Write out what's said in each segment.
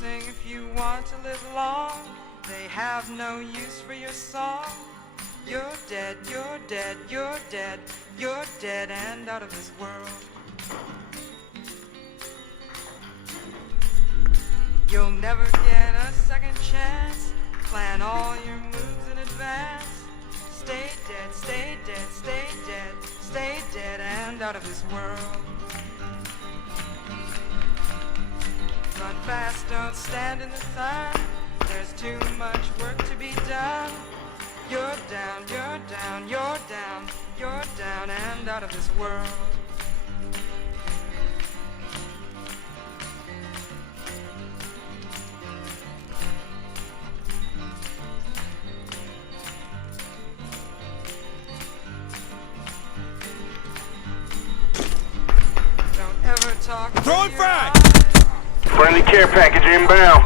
sing if you want to live long. They have no use for your song. You're dead, you're dead, you're dead, you're dead and out of this world. You'll never get a second chance. Plan all your moves in advance. Stay dead, stay dead, stay dead, stay dead and out of this world. Run fast, don't stand in the sun. There's too much work to be done. You're down, you're down, you're down, you're down and out of this world. Don't ever talk. Throwing frag! Friendly care package inbound.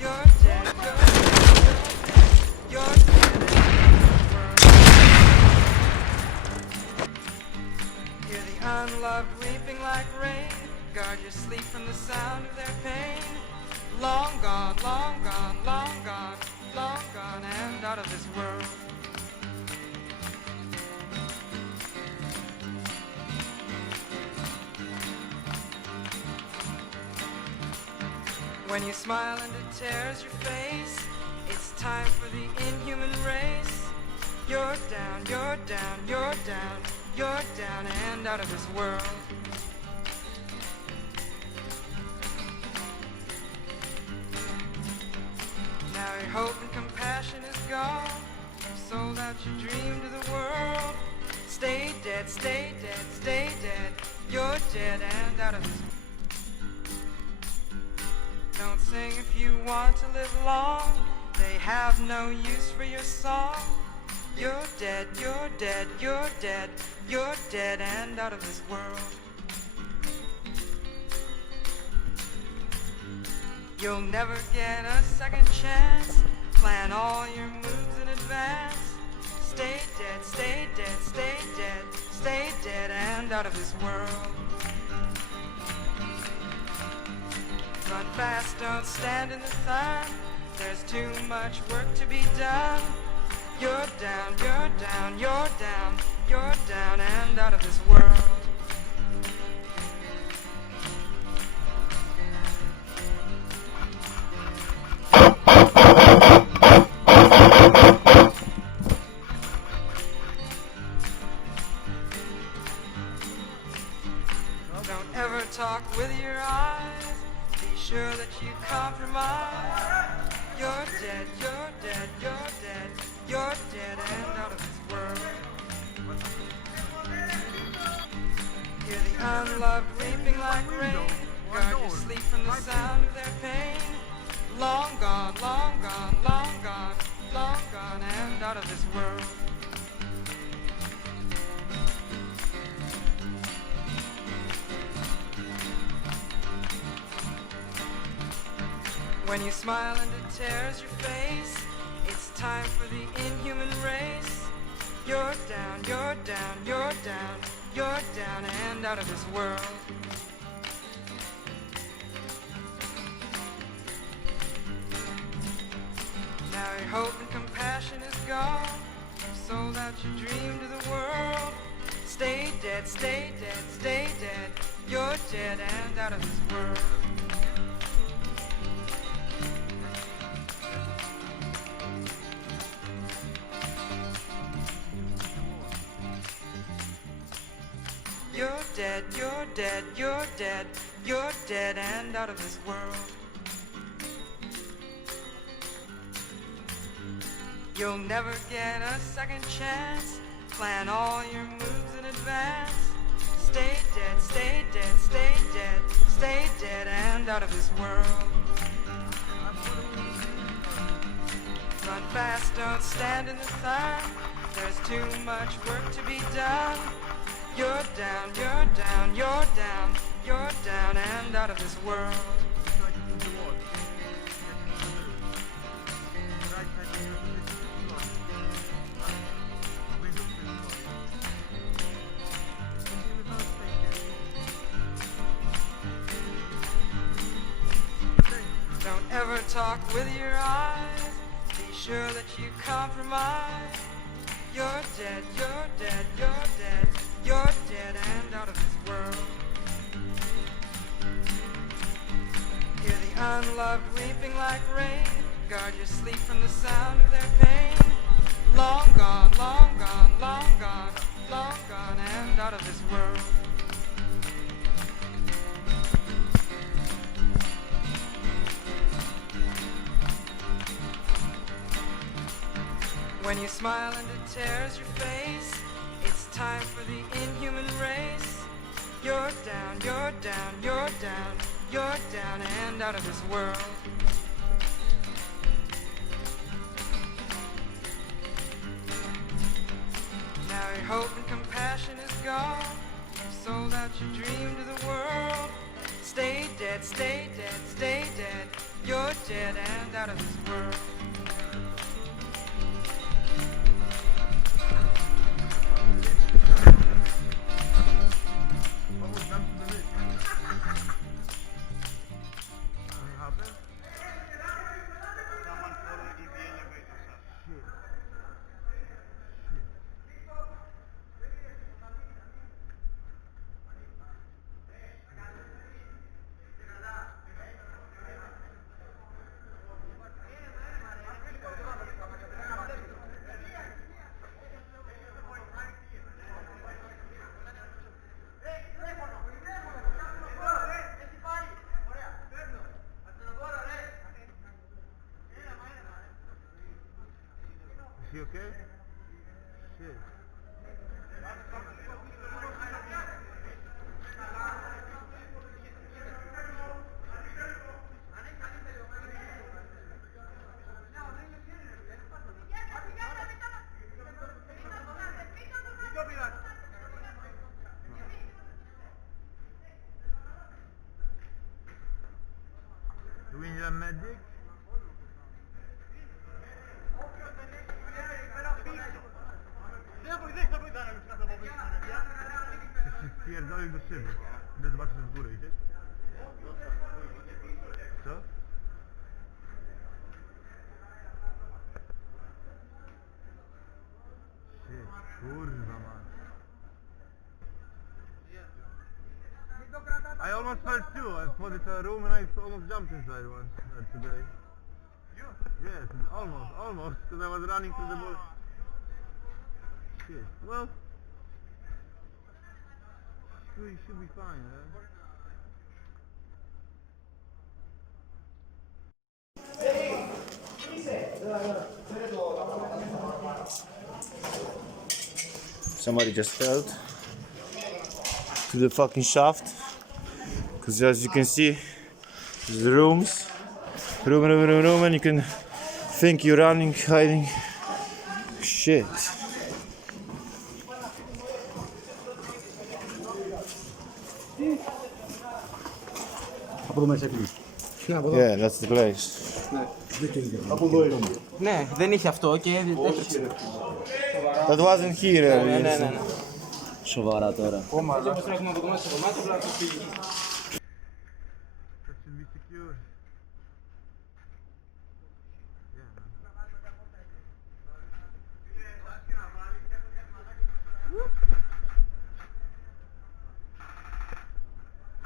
You're dead, you're dead, hear the unloved weeping like rain. Guard your sleep from the sound of their pain. Long gone, long gone, long gone, long gone and out of this world. When you smile and it tears your face, it's time for the inhuman race. You're down, you're down, you're down, you're down and out of this world. Now your hope and compassion is gone. You've sold out your dream to the world. Stay dead, stay dead, stay dead. You're dead and out of this world. Don't sing if you want to live long. They have no use for your song. You're dead, you're dead, you're dead, you're dead and out of this world. You'll never get a second chance. Plan all your moves in advance. Stay dead, stay dead, stay dead, stay dead and out of this world. Run fast, don't stand in the sun. There's too much work to be done. You're down, you're down, you're down, you're down and out of this world. Don't ever talk with your eyes. Be sure that you compromise. You're dead, you're dead, you're dead, you're dead and out of this world. Hear the unloved weeping like rain. Guard your sleep from the sound of their pain. Long gone, long gone, long gone, long gone and out of this world. When you smile and it tears your face, it's time for the inhuman race. You're down, you're down, you're down, you're down and out of this world. Now your hope and compassion is gone. You've sold out your dream to the world. Stay dead, stay dead, stay dead. You're dead and out of this world. You're dead, you're dead, you're dead, you're dead and out of this world. You'll never get a second chance. Plan all your moves in advance. Stay dead, stay dead, stay dead, stay dead and out of this world. Run fast, don't stand in the sun. There's too much work to be done. You're down, you're down, you're down, you're down and out of this world. talk with your eyes. Be sure that you compromise. You're dead, you're dead, you're dead, you're dead and out of this world. Hear the unloved weeping like rain. Guard your sleep from the sound of their pain. Long gone, long gone, long gone, long gone and out of this world. When you smile and it tears your face, it's time for the inhuman race. You're down, you're down, you're down, you're down and out of this world. Now your hope and compassion is gone. You've sold out your dream to the world. Stay dead, stay dead, stay dead. You're dead and out of this world. Is he okay? Shit. Do we need a medic? Spierdolił do szyby. Idę zobaczyć z góry, idziesz? Co? Shit, kurwa man. I almost fell too. I thought it's a room and I almost jumped inside once today. Yes, almost, because I was running through the bush. Shit, well, it should be fine, Somebody just fell to the fucking shaft, because as you can see, there's rooms, room, and you can think you're running, hiding. Shit. Yeah, that's the place. Ναι, δεν είχε αυτό και That wasn't here. ναι. Σοβαρά τώρα. Όπως έχουμε από το κομμάτι στο κομμάτι, πρέπει να το φύγει.